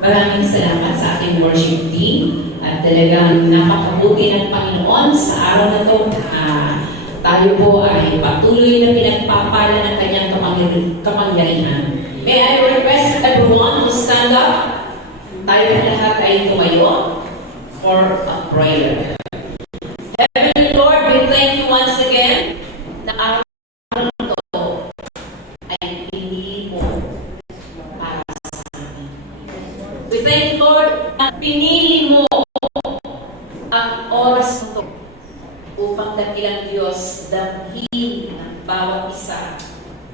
Maraming salamat sa ating worship team at talagang napakabuti ng Panginoon sa araw na ito. Tayo po ay patuloy na pinagpapala ng kanyang kapangyarihan. May I request everyone to stand up? Tayo lahat ay tumayo for a prayer. Heavenly Lord, we thank you once again na araw na ito ay pinili mo para sa amin. We thank you, Lord, na pinili mo ang oras na ito upang dakilang Diyos damhin ng bawat isa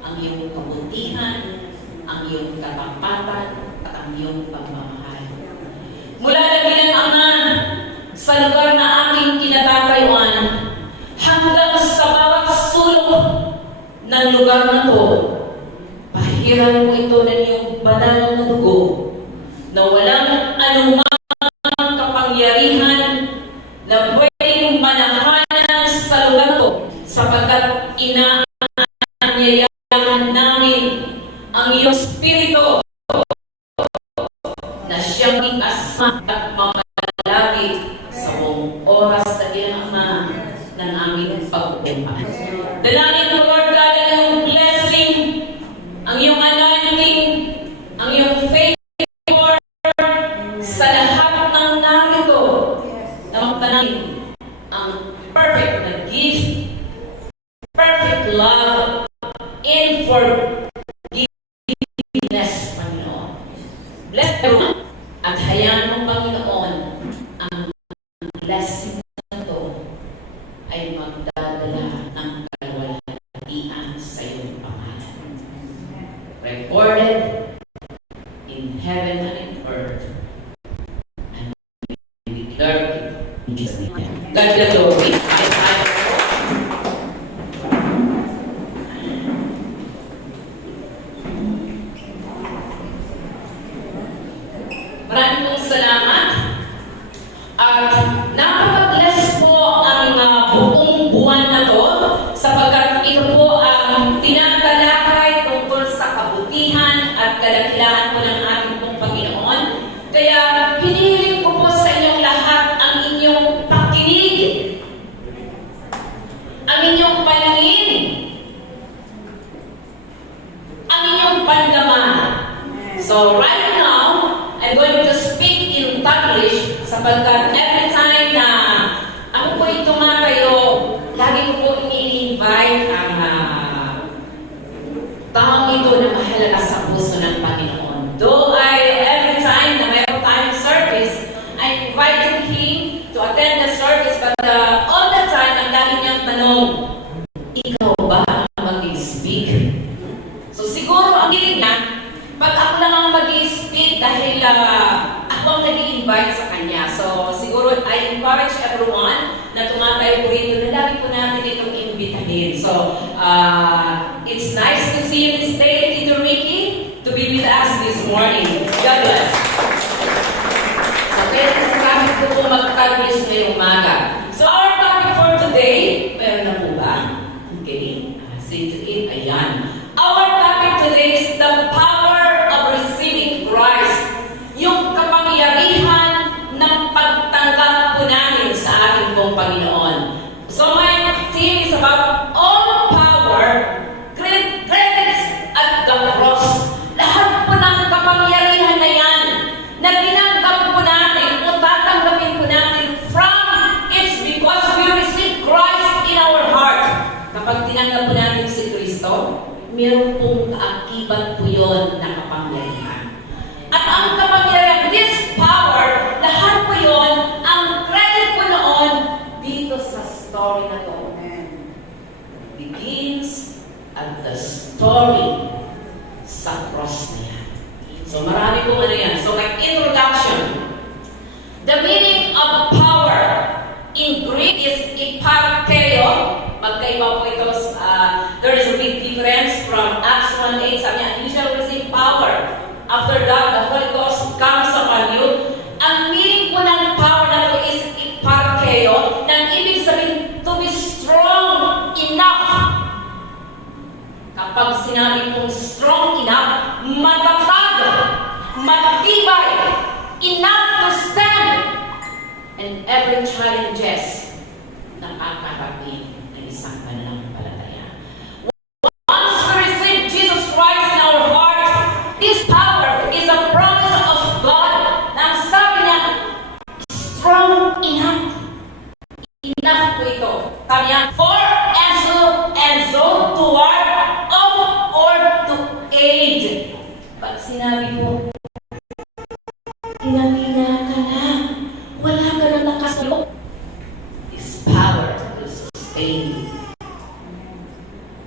ang iyong kabutihan, ang iyong katapatan, at ang iyong pagmamahal. Mula na bilang Ama, sa lugar na aking kinatatayuan, hanggang sa bawat sulok ng lugar na ito, pahiran mo ito ng iyong banal na dugo, na walang anumang kapangyarihan na pwedeng manahanan sa lugar na ito, sapagkat inaanyayahan namin ang iyong Espiritu na siyang ikasama at mamalagi sa buong oras na ginama ng aming pagpumpa. Dalangin mo, Lord God, ang iyong blessing, ang iyong anointing, ang iyong favor sa lahat ng narito na magpanangin ang perfect na gift, perfect love, and forgiveness, Panginoon. Bless everyone at hayaan mo, Panginoon, ang blessing na ito ay magdadala ng kalwalhatian sa iyong pangalan. Recorded in heaven and in earth, and we declare it in Jesus' name. God be the glory. Maraming pong salamat. At napaka-bless po ang buong buwan na to sapagkat ito po ang tinatalakay tungkol sa kabutihan at kadakilaan po ng ating pong Panginoon. Kaya hinihiling ko po sa inyong lahat ang inyong pakinig, ang inyong panangin, ang inyong pandama. So right now, I'm going to speak in Taglish sapagkat every time na ako po ay tumatayo, lagi ko po ini-invite ang taong ito na mahalaga sa puso ng Panginoon. Though every time na mayroon tayong service, I'm inviting him to attend the service, but all the time, ang lagi niyang tanong, ikaw ba ang mag-speak? So siguro ang hilig niya, pag ako lang ang mag-i-speak dahil ako ang nag-i-invite sa kanya. So, siguro, I encourage everyone na tumatayo po rito na lagi po natin itong imbitahin. So, it's nice to see you this day, Tito Ricky, to be with us this morning. God bless. So, kaya sa kami po mag-Taglish ngayong umaga. So, our topic for today, meron na po ba? Okay. Say to it, ayan. Our topic today is the power of receiving Christ. Yung kapangyarihan ng pagtanggap po namin sa ating pong Panginoon. So my theme is about all power, credits at the cross. Lahat po ng kapangyarihan na yan na tinanggap po natin o tatanggapin po natin from, it's because we receive Christ in our heart. Kapag tinanggap po natin si Kristo, meron pong kaakibat po yun na kapangyarihan. At ang kapangyarihan, this power, lahat po yun, ang credit po noon dito sa story na to. Begins at the story sa cross na yan. So marami pong ano yan. So like introduction, the meaning of power in Greek is iparkeio. Magkaiba po ito. There is a big difference from Acts 1:8. Sabi niya, you shall receive power. After that, the Holy Ghost comes upon you. Ang meaning po ng power na ito is iparkeio, nang ibig sabihin to be strong enough. Kapag sinabi pong strong enough, matatag, matibay, enough to stand, and every challenges na kakaharapin ng isang mananampalataya. Once we receive Jesus Christ in our heart, this power is a promise of God na ang sabi niya, strong enough. Enough po ito. Sabi niya, for and so to work of or to aid. Pag sinabi mo, hinahina ka na, wala ka na nakasulok, this power will sustain you.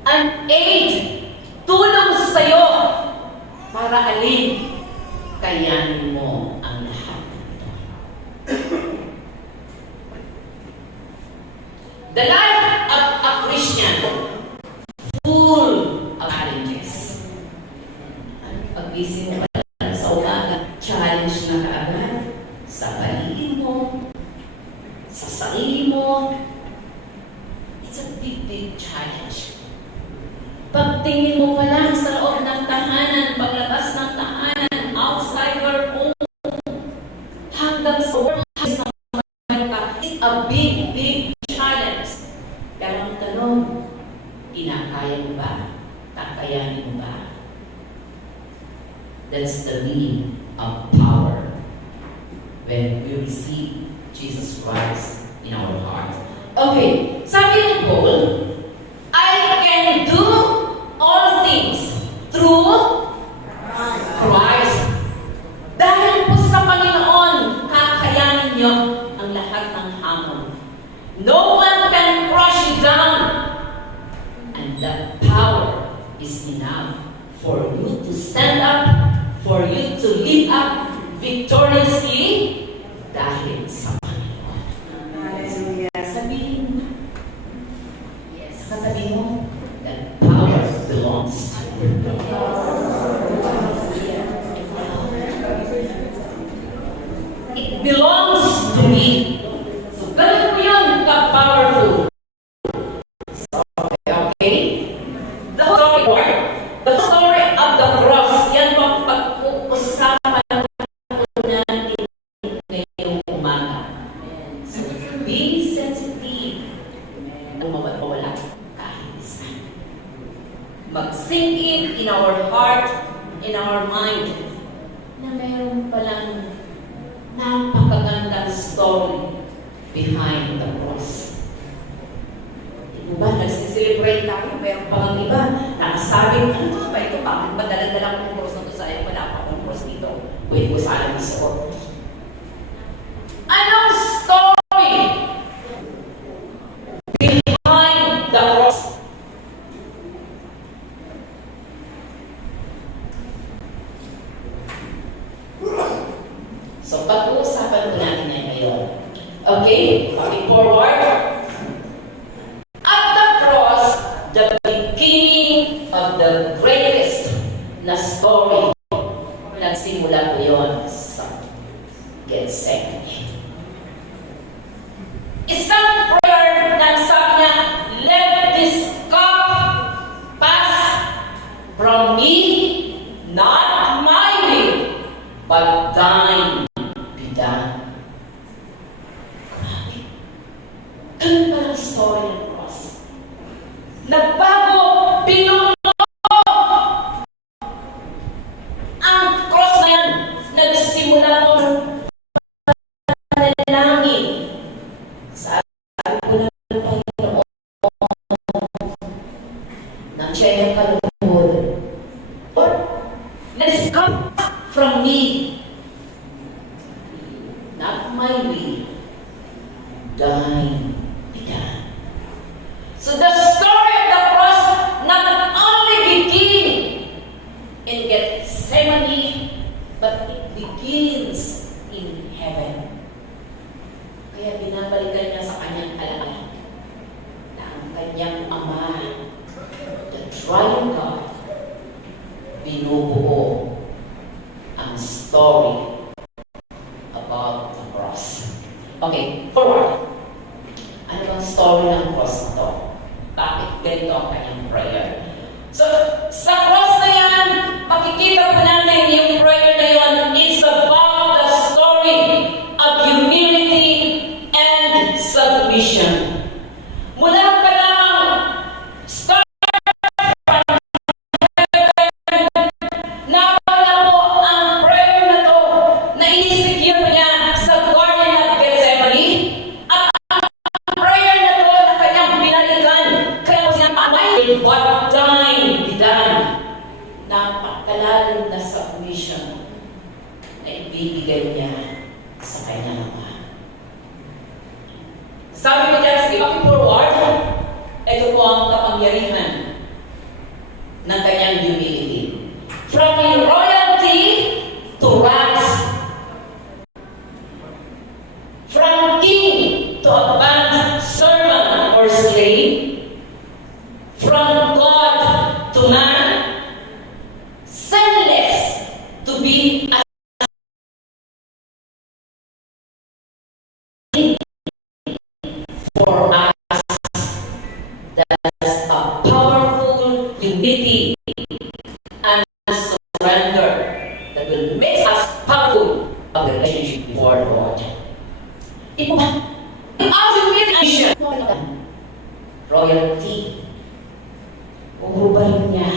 An aid, tulong sa'yo para alin, kayanin mo ang lahat. The life of a Christian, full of challenges. Pag-isip mo pala sa umaga, challenge na kaagad sa paligid mo, sa sarili mo. It's a big, big challenge. Pagtingin mo pa lang sa loob ng tahanan, paglabas ng tahanan, outside your home, hanggang sa workplace na meron ka, it's a big, big challenge. Pero ang tanong, kinakaya mo ba? Kakayanin mo ba? That's the meaning of power when we receive Jesus Christ in our heart. Okay, sabi ni Paul, I can do all things through Christ. Dahil po sa Panginoon, kakayanin niyo ang lahat ng hamon. No one can crush you down. And that power is enough for you to stand up, for you to live up victoriously dahil sa Panginoon. Hallelujah. Sabihin mo, yes, katabi mo, that power belongs to you. It belongs to me. So, ganun mo yun ka-powerful. Okay? The story of the cross, yan po ang pag-uusapan po natin ngayong umaga. So, be sensitive. Mawala kahit isa. Mag-sink in our heart, in our mind, na mayroon palang napakagandang story behind the cross. Di ba, nagsiselebrate tayo, mayroon pang iba, nakasabing, ano ba ito? Bakit ba dala-dala ko ng cross na ito sa iyo? Wala pa akong cross dito. Pwede ko sana isuot. Anong story behind the cross? So, pag-uusapan ko natin ngayon. Okay? Coming forward. At the cross, the beginning of the greatest na story. Nagsimula po yun sa Gethsemane. Isang prayer na sabi niya, let this cup pass from me, not my will, but thine be done. Grabe. Ganun pa lang story ng cross. Nagbago, pinuno ang cross na yan. Nagsimula po ng panalangin. Sabi ko ng Panginoon, nang siya yung kalungkod, Lord, let this come from me, not my will, thine be done. So the story of the cross not only begins in Gethsemane, but it begins in heaven. Kaya binabalikan niya sa kanyang alaala na ang kanyang Ama, the triune God, binubuo ang story about the cross. Okay, forward. Ano bang story ng cross na to? Bakit ganito ang kanyang prayer? So, sa cross na yan, makikita po natin yung prayer na yun submission na ibibigay niya sa kanyang Ama. Sabi ko dyan, sige, forward, ito po ang kapangyarihan ng kanyang humility. From royalty to wrath, from king to a bond servant or slave, from God to man, sinless to be a for us. That's a powerful humility and surrender that will make us powerful of the relationship before the Lord. Ito ba? Ang humility royalty. Uhubahin niya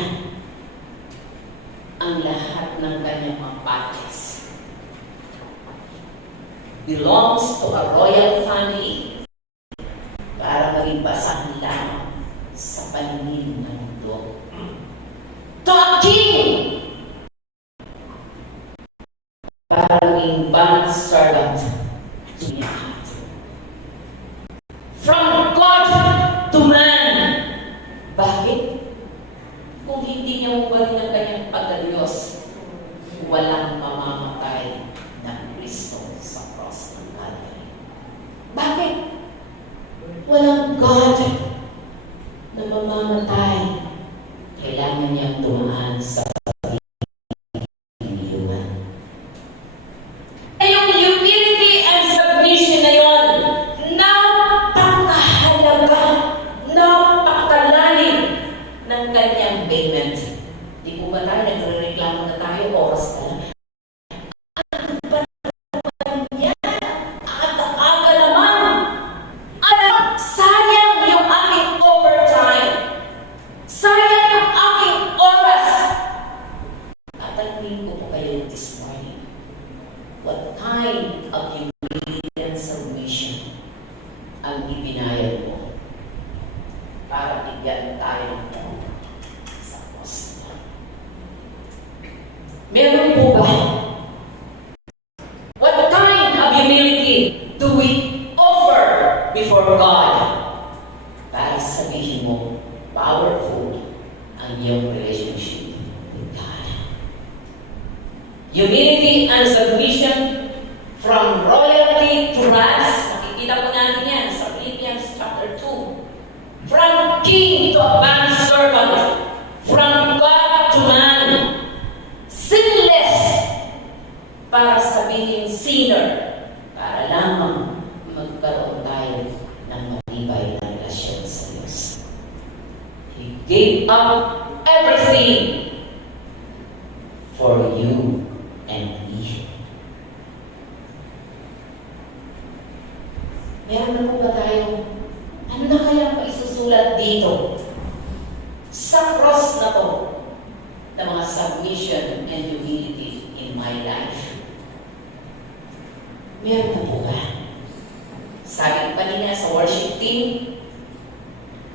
ang lahat ng kanyang mga pates. Belongs to a royal family para maging basahan lamang sa paningin ng mundo. To a king para maging bond servant to lahat. From God to man. Bakit? Kung hindi niya ubalin ang kanyang pagdaliyos, walang mamamatay ng Kristo sa cross ng Calvary. Bakit? Walang God na mamamatay. Kailangan niyang dumaan sa pag-iiwan. Yung humility and submission na yun, napakahalaga, napakalalim ng kanyang payment. Di po ba tayo nagre-reklamo na tayo, oras na lang? Sayang yung aking overtime. Sayang yung aking oras. Tatanungin ko po kayo this morning, what kind of humility and submission ang ibinayad mo para bigyan tayo ng sa cross? Meron po ba? What kind of humility do we offer before God para sabihin mo powerful ang iyong relationship with God? Humility and submission from royalty to wrath. Nakikita po natin yan sa Philippians chapter 2. From king to a bond servant, from God to man, sinless para sabihin sinner, para lamang magkaroon tayo ng matibay na relasyon sa Diyos. He gave up everything for you and me. Meron na po ba tayo? Ano na kaya pa isusulat dito sa cross na to ng mga submission and humility in my life? Meron na po ba? Sabi pa niya sa worship team,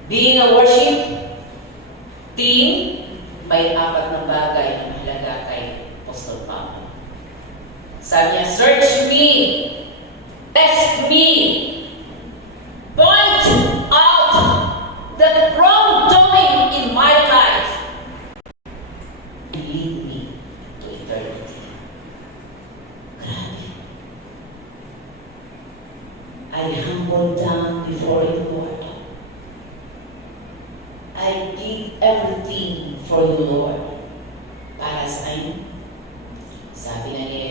being a worship team, may 4 na bagay na mahalaga kay Apostol Pablo. Sabi niya, search me, test me, point out the wrongdoing in my life, and lead me to eternity. Grabe. I humble down before you, Lord. I give everything for you, Lord. Para sa inyo. Sabi na ni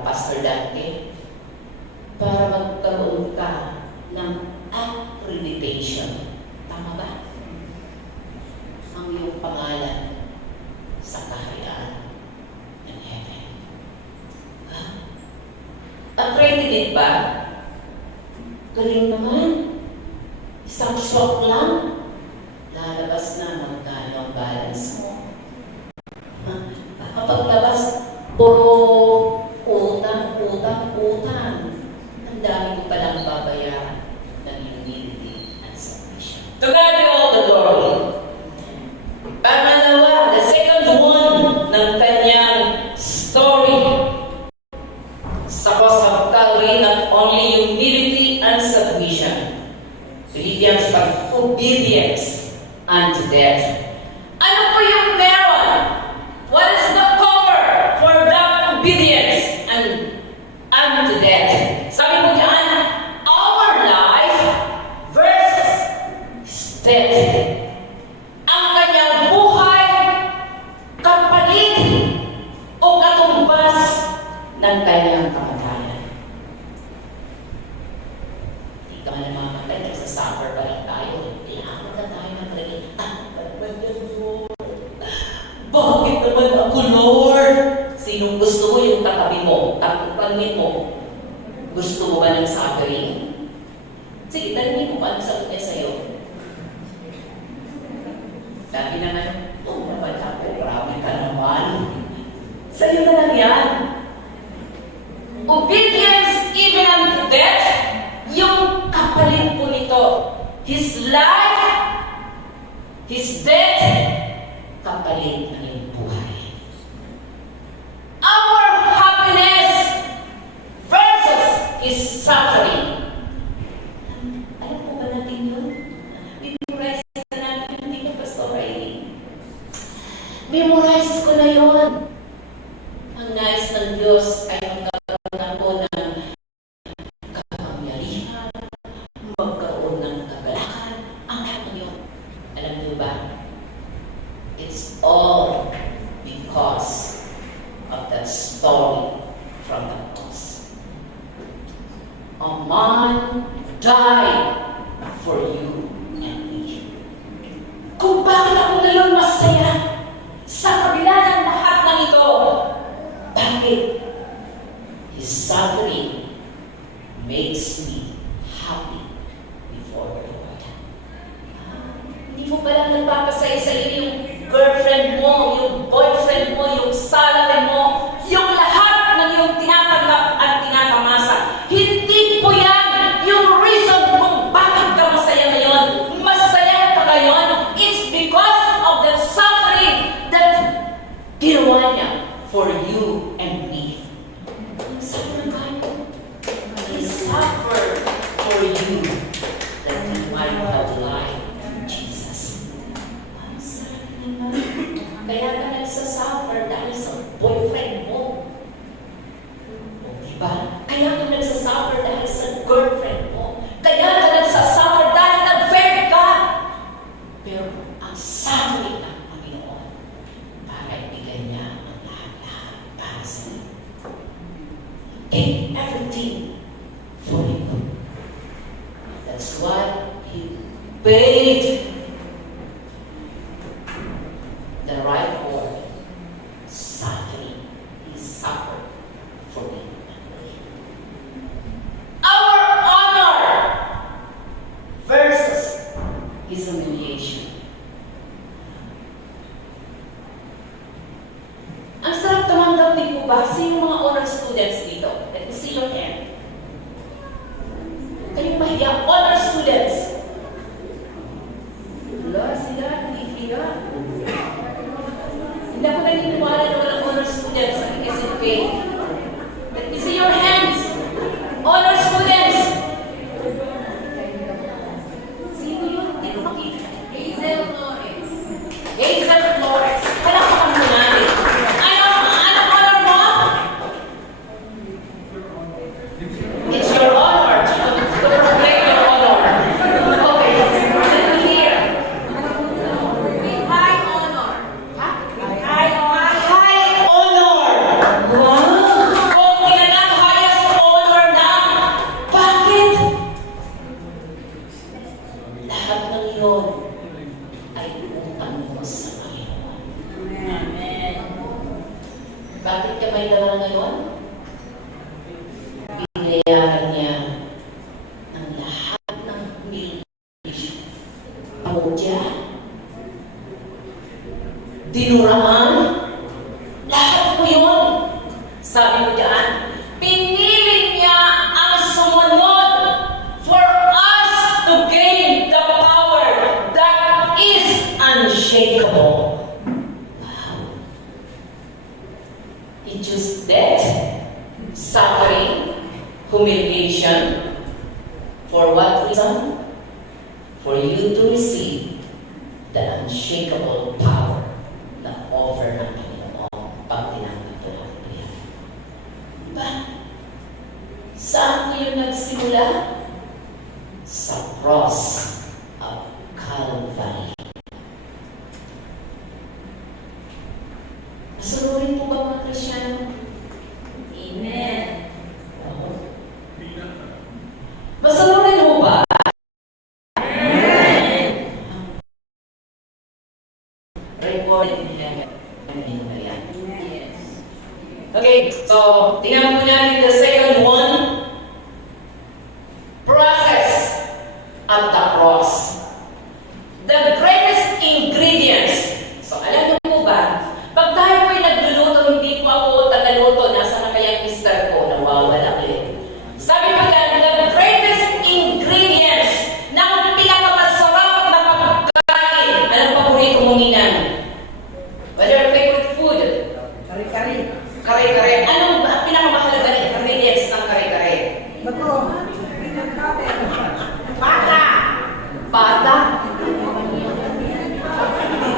Pastor Dante, para magkaroon ka ng accreditation. Tama ba? Ang iyong pangalan sa kaharian ng heaven. Accredited ba? Galing naman. Isang swak lang. Lalabas na magkano ang balance mo. Kapag labas, puro utang. Ang dami ko palang babayaran ng humility and submission. To God be all the glory. Pangalawa, the second one naman ako, Lord. Sinong gusto mo yung tatabi mo, tapupanin mo? Gusto mo ba ng suffering? Sige, tanongin mo, paano sagot niya sa'yo? Sabi naman, oh, naman ako, marami ka naman. Sa'yo na lang yan. Obedience even unto death, yung kapalit po nito. His life, His death, kapalit ng iyong buhay. Our happiness versus His suffering. Alam po ba natin yun? Memorize na natin, hindi ka Pastor Riley. Memorize ko na yun. Ang nais ng Diyos ay magkaroon ako ng kapangyarihan, magkaroon ng kagalakan. Ang lahat ng yun. Alam niyo ba? It's all because of that story from the cross. A man died for you and me. Kung bakit ako ngayon masaya sa kabila ng lahat ng ito, bakit? His suffering makes me happy before the Lord. Hindi mo palang nagpapasaya sa iyo yung girlfriend mo, yung boyfriend mo, yung salary mo, yung lahat ng iyong tinatanggap at tinatamasa. Hindi po yan yung reason kung bakit ka masaya ngayon. Masaya ka ngayon. It's because of the suffering that ginawa niya for you and me. Sabi ng Bible, He suffered for you that you might have life in Jesus. Kaya ka nagsasuffer dahil sa boyfriend mo. O diba? Kaya ka nagsasuffer dahil sa girlfriend mo. Kaya ka nagsasuffer dahil nag-fair ka. Pero ang suffering ng Panginoon para ibigay niya ang lahat-lahat para sa iyo. Gave everything for you. That's why He paid the right word, suffering. He suffered for me. Our honor versus His humiliation. Ang sarap tumanggap din po ba? Sino yung mga honor students dito? Let me see your hand. Kayong mahiya, honor students. Wala sila, hindi hiya. Hindi ako naniniwala na walang honor students sa SNP. Let me see your hands. Honor students. Sino yun? Hindi ko makita. Hazel Flores. Hazel Flores. Palakpakan mo natin. Ano honor mo? It's your honor to proclaim your honor. Okay, let me hear. With high honor. High honor. Wow! Kung kailangan highest honor na, bakit? Lahat ng iyon ay utang mo sa Panginoon. Amen. Bakit ka may dala ngayon? Binayaran niya ang lahat ng humiliation. Pamudya, dinuraan, lahat mo yun. Sabi mo diyan, pinili niya ang sumunod for us to gain the power that is unshakable. Wow. He chose death, suffering, humiliation. For what reason? For you to receive the unshakable power na offer ng Panginoon pag tinanggap mo natin yan. Diba? Saan yun nagsimula? Sa cross of Calvary. Masunurin po ba mga Kristyano? Amen. Masunurin mo ba? Amen. Recorded in heaven. Amen. Yes. Okay, so tingnan mo natin the second one. Process at the cross. The greatest ingredients. So alam niyo po ba, pag tayo po'y nagluluto, hindi po ako tagaluto, nasa na kaya mister ko, nawawala ulit. Sabi ko yan, the greatest ingredients ng pinakamasarap na pagkain. Anong paborito mo, Ninang? What are your favorite food? Kare-kare. Kare-kare. Anong pinakamahalaga na ingredients ng kare-kare? Bago. Pata. Pata?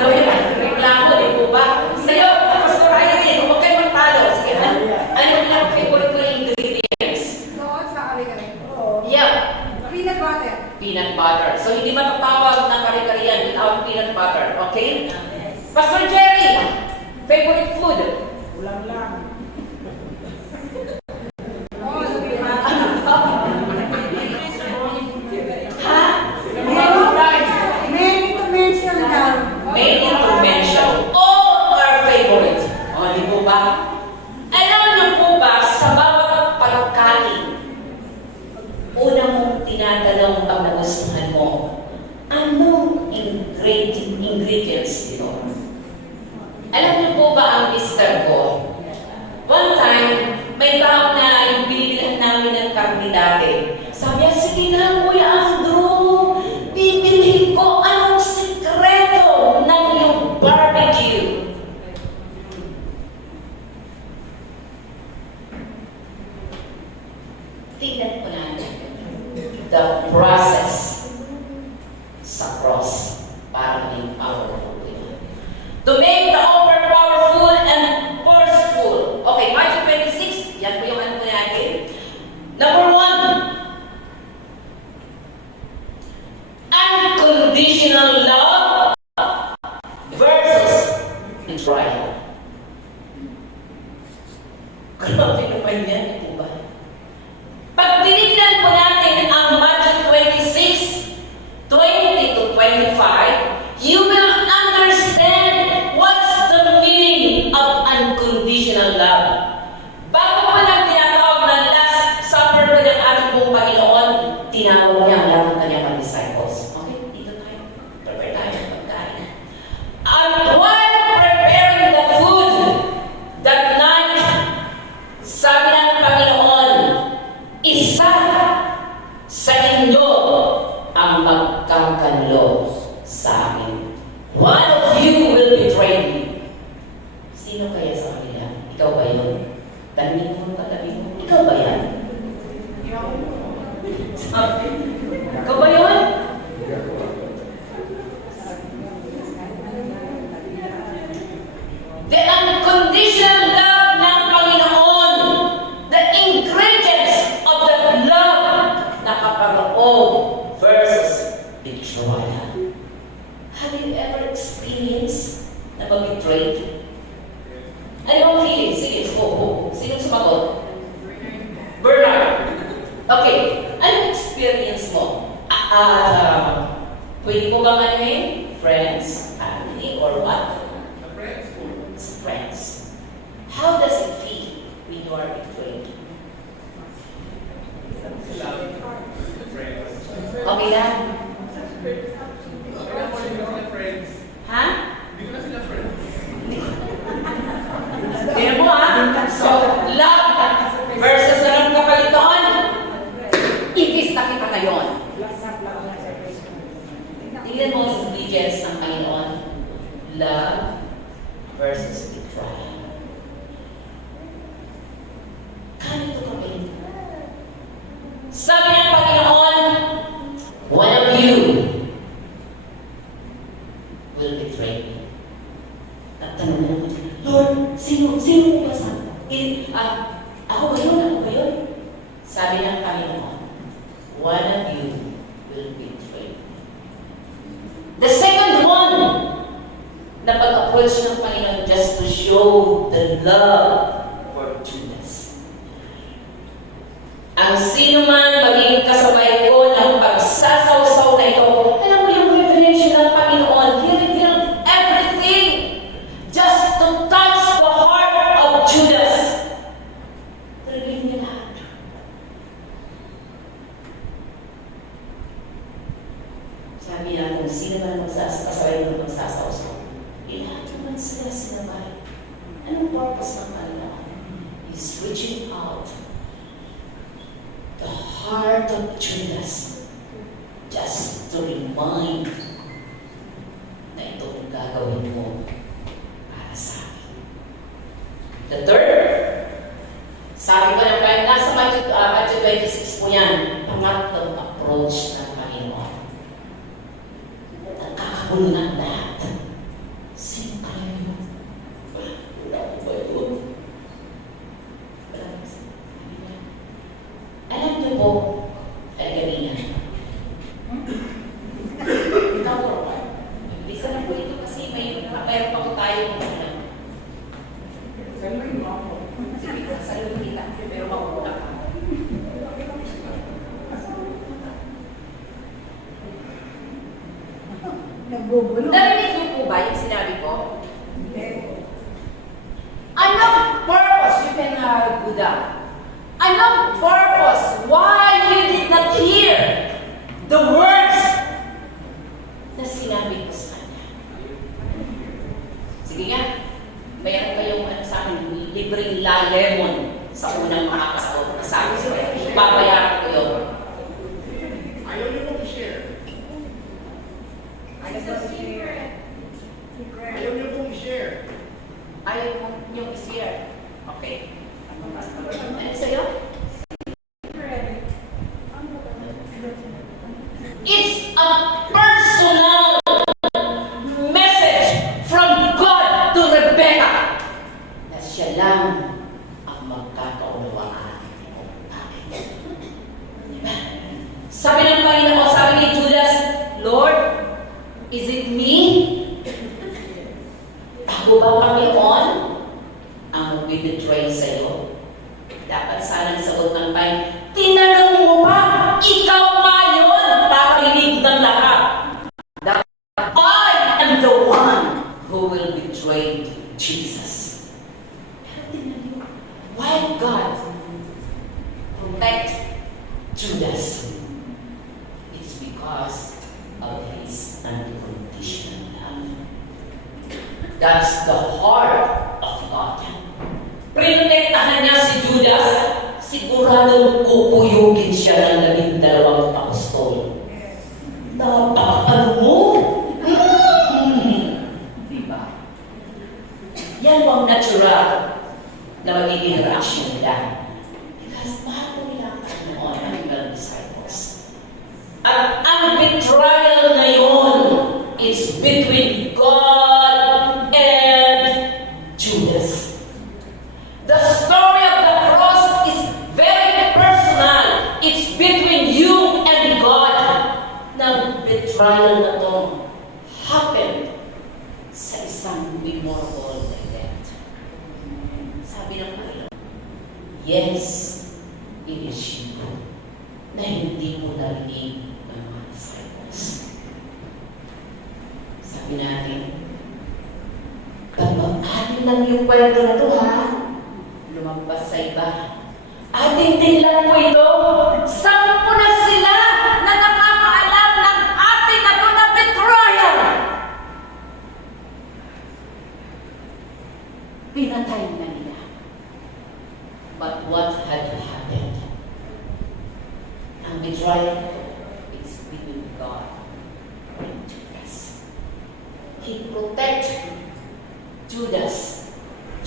Daw yun, reklamo, di po ba? Sa'yo, Pastor Irene, huwag kayo magtalo. Sige, ano ang favorite mo ingredients? Doon sa kare-kare. Yeah. Peanut butter. Peanut butter. So, hindi matatawag na kare-kare yan without peanut butter. Okay? Pastor Jerry, favorite food? Ulam lang. Ha? Many to mention daw. Many to mention. All are favorite. O, di po ba? Alam niyo po ba, sa bawat pagkain, una mong tinatanong pag nagustuhan mo, anong ingredients ito? Alam niyo po ba ang mister ko? One time, may tao na yung binilihan namin ng karne dati. Sabi niya, sige na, Kuya Andrew, bibilhin ko anong sikreto ng iyong barbecue. Tingnan ko natin the process sa cross para maging powerful yun. To make the offer powerful and forceful. Okay, Matthew 26, yan po yung ano po natin. Number 1, unconditional love versus betrayal. Grabe naman yan, di po ba? Pag tinignan po natin ang Matthew 26, 20 to 25, you will understand what's the meaning of unconditional love. Bago po nang tinatawag na Last Supper po ng ating pong Panginoon, tinawag niya ang lahat ng kanyang mga disciples. Okay, dito tayo. Prepare tayo ng pagkain. And while preparing the food that night, sabi ng Panginoon, isa sa inyo ang magkakanlo sa akin. One of you will betray me. Sino kaya sa kanila? Ikaw ba yun? Tanungin mo, katabi mo. Ikaw ba yan? Sabi, ikaw ba yun? The unconditional love ng Panginoon, the ingredients of that love na kapag-o versus betrayal. Have you ever experienced na mag-betray? Ano ang feeling? Sige, sino sumagot? Bernard. Okay, anong experience mo? Pwede mo bang ano friends, family, or what? Friends. How does it feel when you are betrayed? Okay lang? Ha? Tingnan mo So, love versus anong kapalitan? Ikis na kita ngayon. Tingnan mo ang ingredients ng Panginoon. Love versus betrayal. Ganito kami. Sabi ng Panginoon, one of you will betray me. At tanong naman, Lord, sino mo ba sa ako ba yun? Sabi ng Panginoon, one of you will betray me. The second one, na pag-approach ng Panginoon just to show the love for Judas. Ang sino man magiging kasabay ko ng pagsasawsaw na ito, alam mo yung revelation ng Panginoon, He revealed everything just to touch the purpose ng Panginoon is reaching out the heart of Judas just to remind na ito ang gagawin mo para sa akin. The third, sabi ko na kahit nasa Matthew 26 po yan, pangatlong approach ng Panginoon. Nakakagulo ng lahat. Sino kayo yun? Wala ko ba yun? Alam niyo po, kagalingan. Ikaw po, bisa na po ito kasi may mayroon pa po tayo ng Saluhin mo ako. sige, saluhin kita, pero mauna ka. Nagbubulo. Narinig niyo po ba yung sinabi ko? Hindi. Anong purpose? You can go down. Anong purpose? Why you did not hear the words na sinabi ko sa kanya? Sige nga, mayroon kayong sa akin, libreng lemon sa unang makakasahod na sa akin. Babayaran ko yun. Ayaw niyo pong i-share. It's a secret. Ayaw niyo pong i-share. Ayaw mo niyong i-share. Okay. Ano sa'yo? It's a personal message from God to Rebecca na siya lang ang magkakaunawaan mo. Diba? Sabi ng Panginoon, sabi ni Judas, Lord, is it me? Ako ba, Panginoon, ang mag-betray sa'yo? Dapat sanang sagot ng Panginoon, tinanong mo ba? Ikaw nga yun! Parinig ng lahat. That I am the one who will betray Jesus. Pero tingnan niyo, why God protect Judas? It's because of his unconditional love. That's the heart of God. Pinotektahan niya si Judas, siguradong kukuyugin siya ng 12 apostol. Napakano mo? Diba? Yan ang natural na magiging reaction nila. Because mahal nila ang Panginoon ang mga disciples. At ang betrayal na yun, it's between God and Judas. The story of the cross is very personal. It's between you and God. Nang betrayal na to happened sa isang memorable event. Sabi ng Panginoon, yes, it is you na hindi mo narinig ng mga disciples. Sabi natin, ano lang yung kwento na to, ha? Lumampas sa iba. Ating tingnan po ito. 10 na sila na nakakaalam ng ating na na betrayal. Pinatay na nila. But what had happened? Ang betrayal is between God and Judas. He protected Judas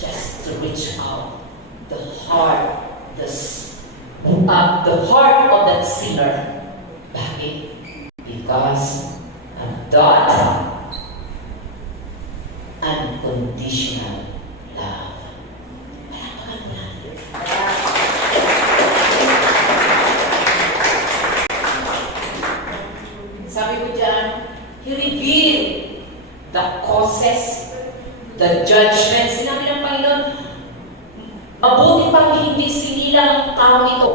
just to reach out the heart, the heart of that sinner. Bakit? Because of that unconditional love. Palakpakan mo natin. Sabi ko dyan, He revealed the causes, the judgment. Sinabi ng Panginoon, mabuti pang hindi sinilang ang tao ito.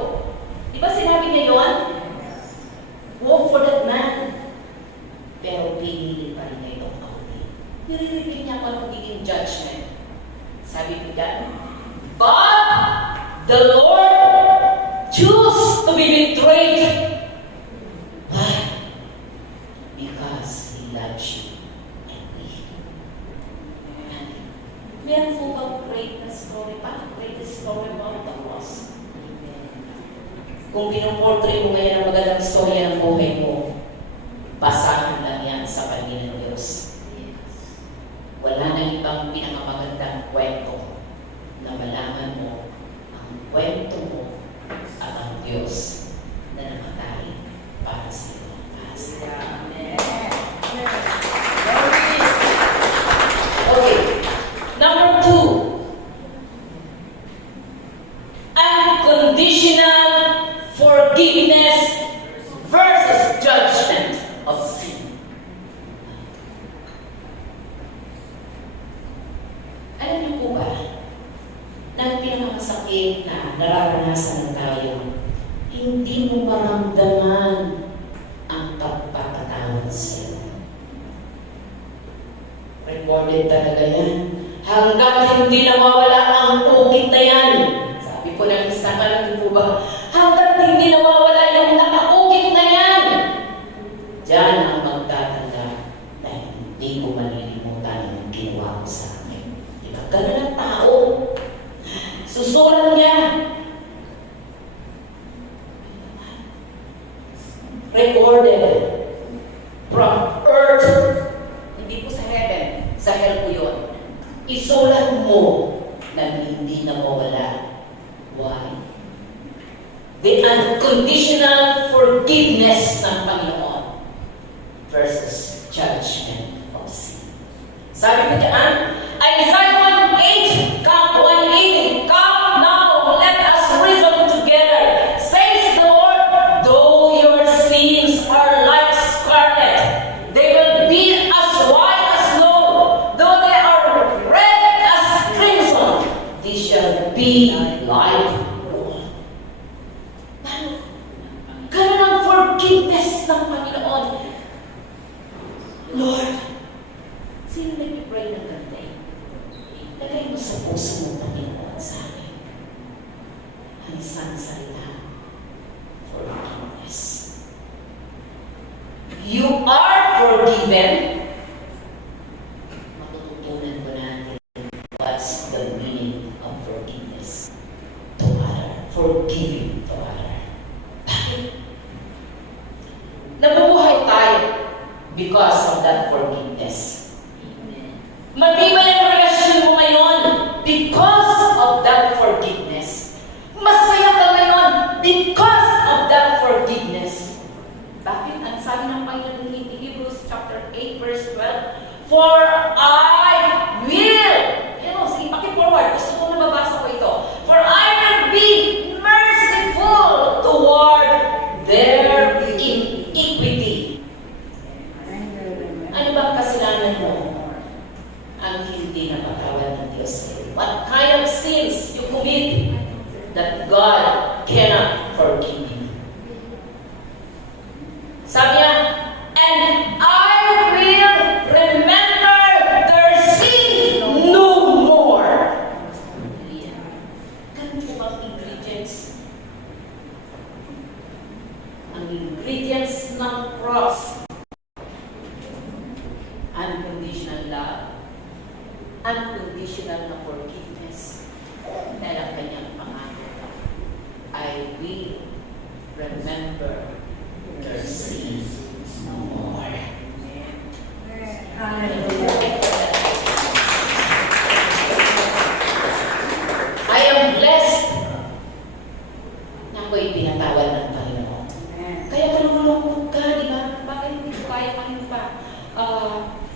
Di ba sinabi niya yun? Woe for that man. Pero pinili pa rin niya itong kauli. Nire-reveal niya kung ano magiging judgment. Sabi ko dyan, but the Lord choose to be betrayed. Why? Because He loves you and me. Meron po bang greatness story about the cross. Kung pinuportray mo ngayon ang magandang storya ng buhay mo, basahin lang yan sa paningin ng Diyos. Wala na ibang pinakamagandang kwento na malaman mo ang kwento mo at ang Diyos na namatay para sa iyo. Okay. Number 2. Unconditional forgiveness versus judgment of sin. Alam niyo po ba, na ang pinakamasakit na nararanasan ng tayo, hindi mo maramdaman ang pagpapatawad sa iyo. Recorded talaga yan. Hanggat hindi nawawala ang ukit na yan. Sabi ko lang isa ka lang po ba, hanggat hindi nawawala yung nakaukit na yan. Diyan ang magtatanda na hindi ko malilimutan yung ginawa ko sa akin. Diba? Ganun ang tao. Susulat niya. Recorded from earth. Hindi po sa heaven. Sa hell po yun. Isulat mo na hindi na mawala. Why? The unconditional forgiveness ng Panginoon versus judgment of sin. Sabi ko diyan, Isaiah 1:8, come 1:8, come now, let us reason together. Says the Lord, though your sins are like scarlet, they will be as white as snow. Though they are red as crimson, they shall be like wool. Ganun ang forgiveness ng Panginoon. Lord, sino nag-pray ng ganda? Lagay mo sa puso mo, Panginoon, sa akin ang isang salita, forgiveness. You are forgiven. Matututunan ko natin what's the meaning of forgiveness to other. Forgiving to other. Bakit? Nabubuhay tayo because of that forgiveness. Matibay ang relasyon mo ngayon because of that forgiveness. Masaya ka ngayon because of that forgiveness. Bakit? Ang sabi ng Panginoon in Hebrews chapter 8 verse 12, for I will, sige, paki-forward, gusto ko nababasa ko ito. For I will be merciful toward their iniquity. Ano bang kasalanan mo? Ang hindi napatawad ng Diyos. What kind of sins you commit that God cannot forgive you? Sabi niya, and I will remember their sin no more. Ganun po bang ingredients? Ang ingredients ng cross. Unconditional love. Unconditional na forgiveness. Dahil ang kanyang pangako, I will remember their sins no more. I am blessed na ako'y pinatawad ng Panginoon. Kaya kalulungkot ka, di ba? Bakit hindi ko kaya kanino pa?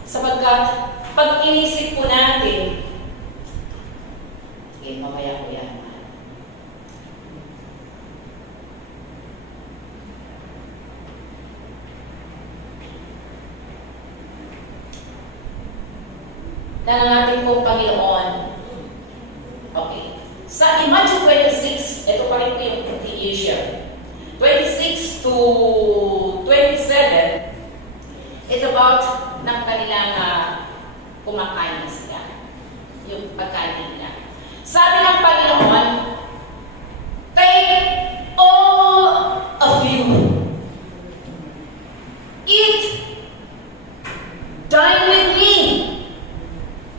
Sapagkat pag inisip po natin, sige, mamaya ko yan. Na ng ating pong Panginoon, okay. Sa Matthew 26, ito pa rin po yung continuation. 26 to 27, it's about ng kanilang kumakain na sila. Yung pagkain nila. Sabi ng Panginoon, take all of you. Eat. Dine with me.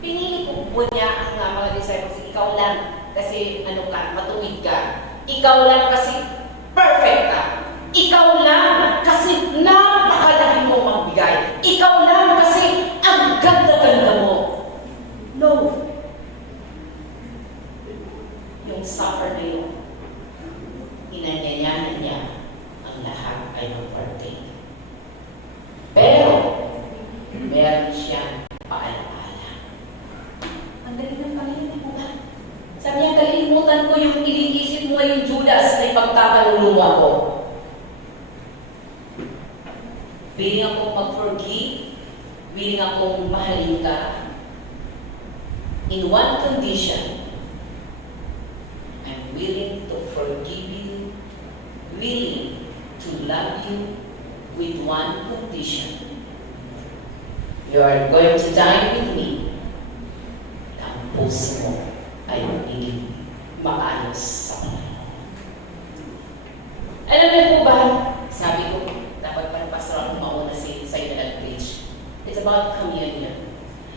Pinili po niya ang mga disciples, ikaw lang. kasi ano ka, matuwid ka. Ikaw lang kasi perfect ka. Ikaw lang kasi napakalaki mo magbigay. Ikaw lang kasi ang ganda-ganda mo. No. Yung suffer na yun, inanyayahan niya ang lahat ay mag-partake. Pero, meron siyang paalaala. Ang dali ng Panginoon mo ba? Sabi niya, kalimutan ko yung iniisip mo yung Judas na ipagkakalulunga ko. Willing akong mag-forgive, willing akong mahalin ka. In one condition, I'm willing to forgive you, willing to love you with one condition. You are going to dine with me. Ang puso mo ay magiging maayos sa Panginoon. Alam niyo po ba, sabi ko, dapat pa ng pastor ako mauna sa'yo na nag-preach. It's about communion.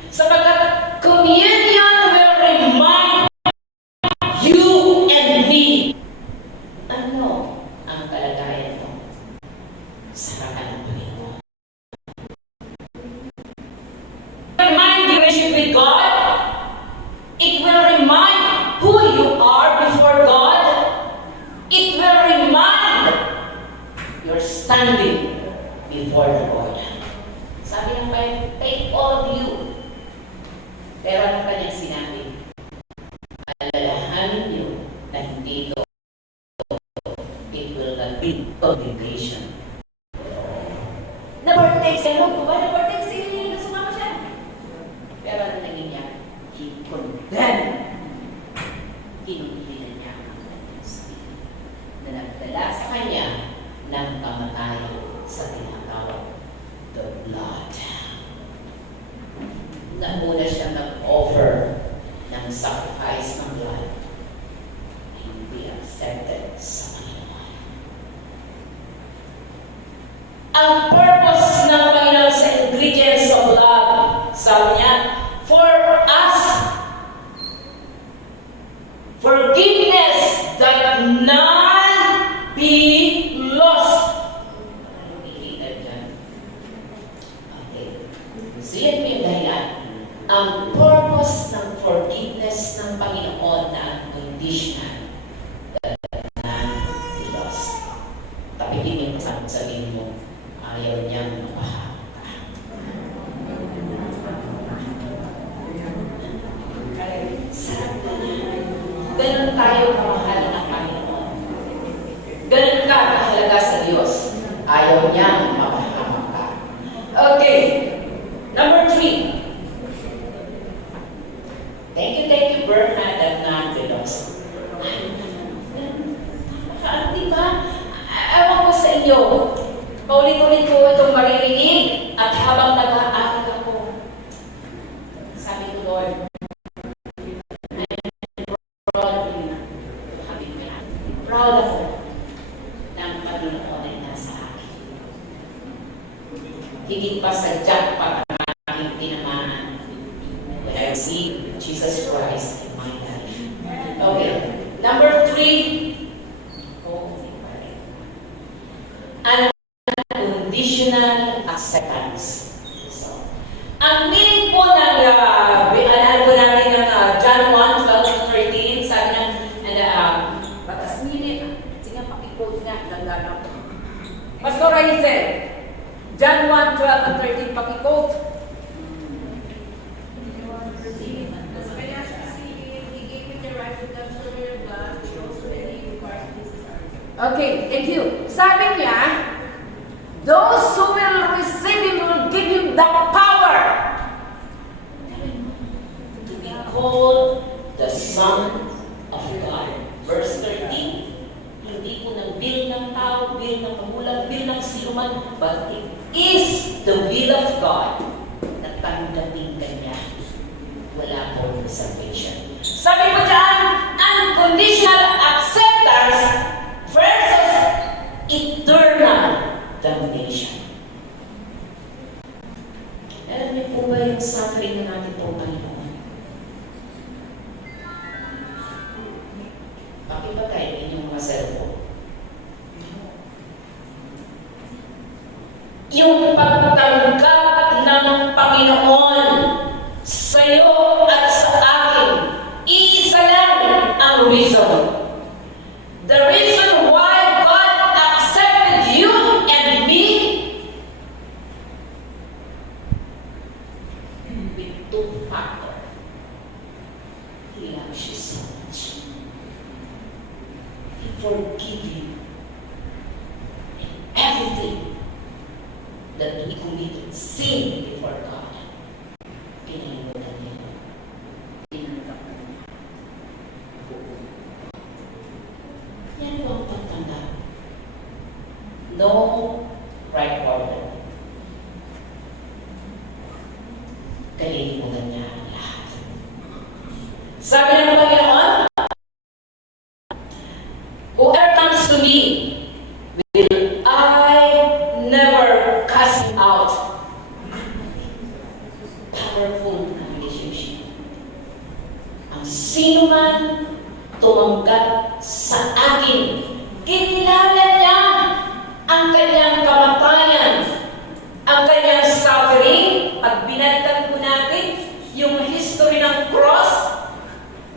Sapagkat communion will remind you and me. Ano ang kalagayan mo sa harapan ng Panginoon? Remind your relationship with God. It will remind who you are before God. It will remind your standing before the Lord. Sabi ng Bible, take all of you. Pero ano kanyang sinabi? Alalahanin niyo na hindi ito. It will not be obligation. Na-partake sa mo ba? Na-partake sa inyo na sumama siya. Pero ano naging niya? He condemned. Kinulinan niya ang kanyang spirit na nagdala sa kanya ng kamatayan sa tinatawag the blood. Nauna siya nag-offer ng sacrifice ng blood na hindi accepted sa Panginoon. Ang purpose ng Panginoon sa ingredients of blood, sabi niya, for us, forgiveness that none be lost. Anong ikita dyan? Okay. Siyan mo yung dahilan. Ang purpose ng forgiveness ng Panginoon na unconditional that none be lost. Tapitin mo sa sabihin mo, ayaw niyang mapahamak ka. Sarap ka na. Ganun tayo kamahal ng Panginoon. Ganun ka kahalaga sa Diyos. Ayaw niyang mapahamak ka. Okay. Number 3. Thank you, Bernard, at Nantelos. Diba? Ewan ko sa inyo. Paulit-ulit ko itong maririnig at habang nag-aaral ako, sabi ko, Lord, proud ako ng Panginoon ay nasa akin. Higit pa sa jackpot ang aking tinamaan. When I see Jesus Christ in my life. Okay. Number 3. Unconditional acceptance. So, ang meaning po ng analgo natin ng John 1:12-13, sabi ng batas minute. Sige, pakikode nga. Nagdala ko. Pastor Raizel, John 1:12-13, pakikode. Okay, thank you. Sabi niya, those who will receive Him will give Him the power to be called the Son of God. Verse 13, hindi po ng will ng tao, will ng magulang, will ng siluman, but it is the will of God na tanggapin ka niya. Wala po reservation. Sabi mo dyan, unconditional acceptance versus eternal damnation. Alam niyo po ba yung suffering na natin po, Panginoon? Pakipatay ang inyong mga cellphone. Yung pagtanggap ng Panginoon sa iyo at sa akin, iisa lang ang reason. The reason why God accepted you and me with two factors. He loves you so much. He forgives you in everything that we committed sin before God. Pinalimutan niya. Pinalimutan niya. Yan po ang pagtanggap. No right order. Kalilimutan niya ang lahat. Sabi ng Panginoon, whoever comes to me, will I never cast him out. Powerful na relationship. Ang sino man tumanggap sa akin, kinilala niya ang kanyang kamatayan, ang kanyang suffering. Pag binalikan po natin yung history ng cross,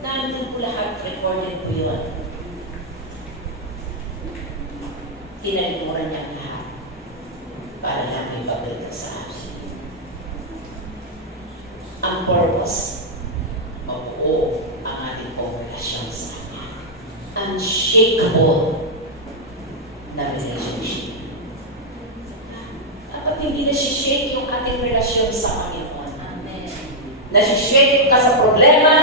nandun po lahat, recorded po yun. Tinalikuran niya ang lahat para lang ipabalik sa akin. Ang purpose, mabuo ang ating relasyon sa Kanya. Unshakable na relationship. Kapag hindi na-shake yung ating relasyon sa Panginoon, amen. Na-shake ka sa problema,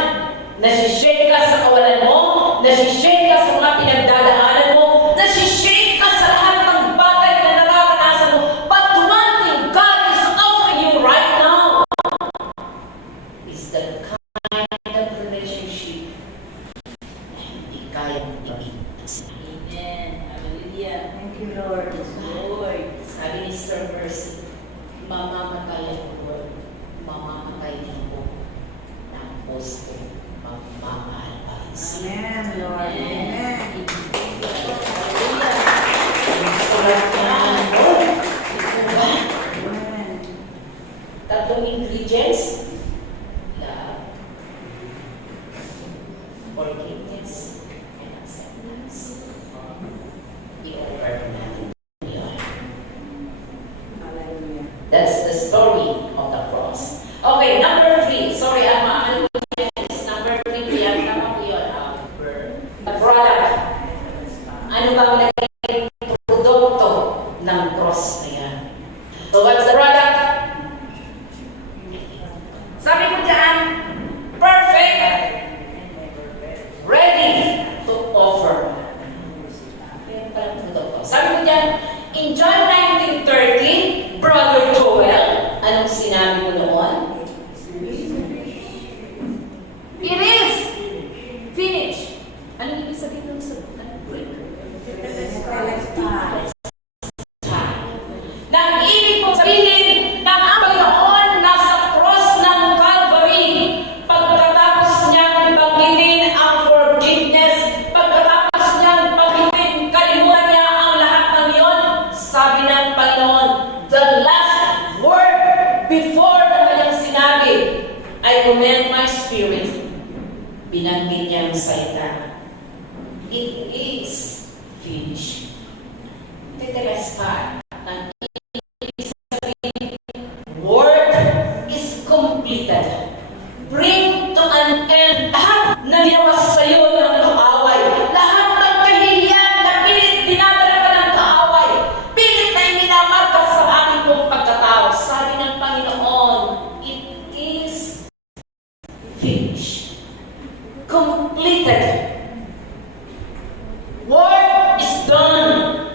na-shake ka sa kawalan mo, na-shake ka sa mga pinagdadaanan mo, na-shake ka sa lahat ng bagay na nararanasan mo. But one thing God is offering you right now is the kind of relationship na hindi kayang ibig. Amen. Hallelujah. Thank you, Lord. Lord, sabi ni Sir Mercy, mamamatay ako, Lord. Mamamatay din ako ng puso. Magmamahal pa rin siya. Amen, Lord. Amen. Sulat yan, Lord. Diba? Amen. Tatlong ingredients. Love, forgiveness, and acceptance. I-offer natin yun. Hallelujah. That's the story of the cross. Okay, number 3. Sorry, ano po yan? Number 3, yan. Tama po yun. The product. Ano ba ang naging produkto ng cross na yan? So, what's the product? Sabi ko dyan, perfect, ready to offer. Yan pala ang produkto. Sabi ko dyan, in John 19:30, Brother Joel, anong sinabi mo noon? It is finished. Anong ibig sabihin ng break? Nang ibig kong sabihin na ang Panginoon nasa cross ng Calvary, pagkatapos niyang banggitin ang forgiveness, pagkatapos niyang banggitin, kalimutan niya ang lahat ng iyon, sabi ng Panginoon, the last word before na kanyang sinabi, I commend my spirit. Binanggit niya ang salita. It is finished. Tetelestai. Ang ibig sabihin, work is completed. Bring to an end lahat na ginawa sa iyo ng kaaway. Lahat ng kahihiyan na pilit dinadala ka ng kaaway. Pilit na minamarka sa ating buong pagkatao. Sabi ng Panginoon, it is finished. Completed. Work is done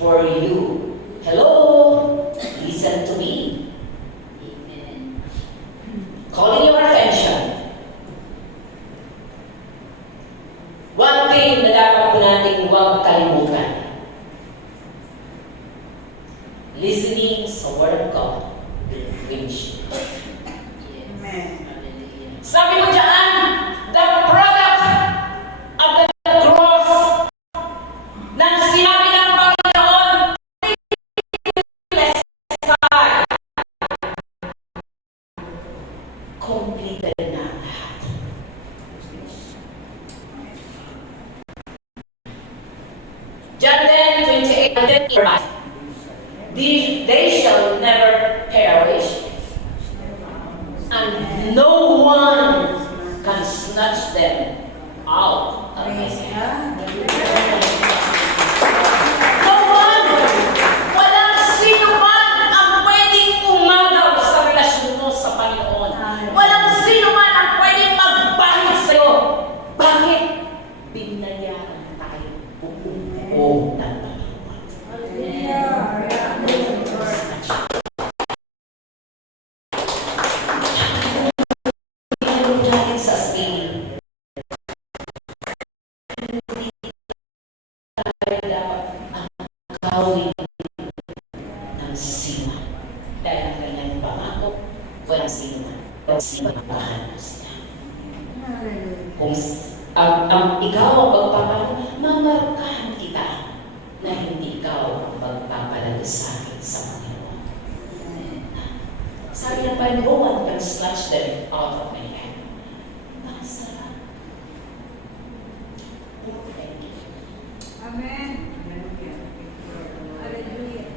for you. Hello? Listen to me. Amen. Calling your attention. One thing na dapat po natin huwag kalimutan. Listening sa Word of God. Which Amen. sabi mo dyan, the product of the They shall never perish, and no one can snatch them out of my Praise hand. God. No one, walang sino man ang pwedeng umagaw sa relasyon mo sa Panginoon. Walang sino man ang pwedeng magbahid sa'yo. Bakit? Binayaran tayo buong ng Panginoon. Mayroon natin sa asin. Tayo dapat ang kawin ng sima. Dahil ang kanyang pangako, walang sima. Walang sima ang pahanos niya. Kung ikaw ang magpapalo, mamarkahan kita na hindi ikaw ang magpapalalo sa akin sa Panginoon. Sabi ng Bible, no one can snatch them out of my hand. Nakasarap. Thank you. Amen. Hallelujah.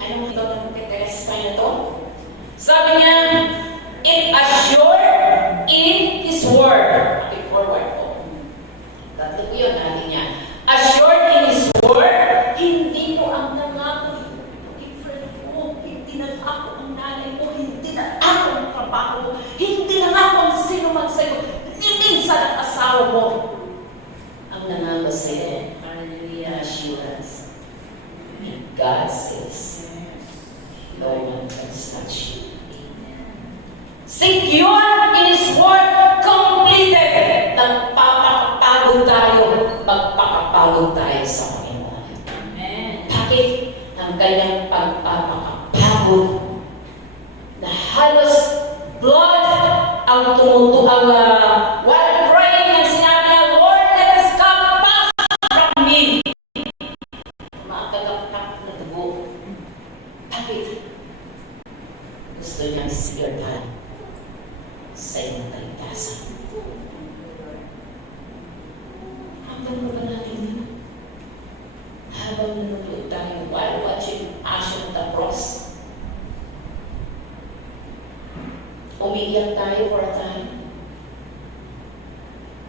Ano mo ito ng Tetes na ito? Sabi niya, it assured in His word. Okay, forward po. Tatlo po yun, natin niya. Assured in His word, hindi ko ang nangako. Friend ko, hindi na ako ang nanay mo, hindi na ako ang trabaho mo, hindi na ako ang sino man sa'yo, hindi minsan ang asawa mo. Ang nangako sa'yo, hallelujah, assurance. God says, no one can snatch you. Secure in His word, completed. Nagpapakapagod tayo, magpakapagod tayo sa Panginoon. Amen. Bakit? Ang kanyang pagpapakapagod na halos blood ang tumutuang while praying and sinabi niya, Lord, let us come back from me. Makakagapkap na dugo. Bakit? Gusto niyang secure tayo sa iyong kaligtasan. Habang mo ba natin yun? Habang nanonood tayo while watching Passion of the Cross, umiiyak tayo for a time.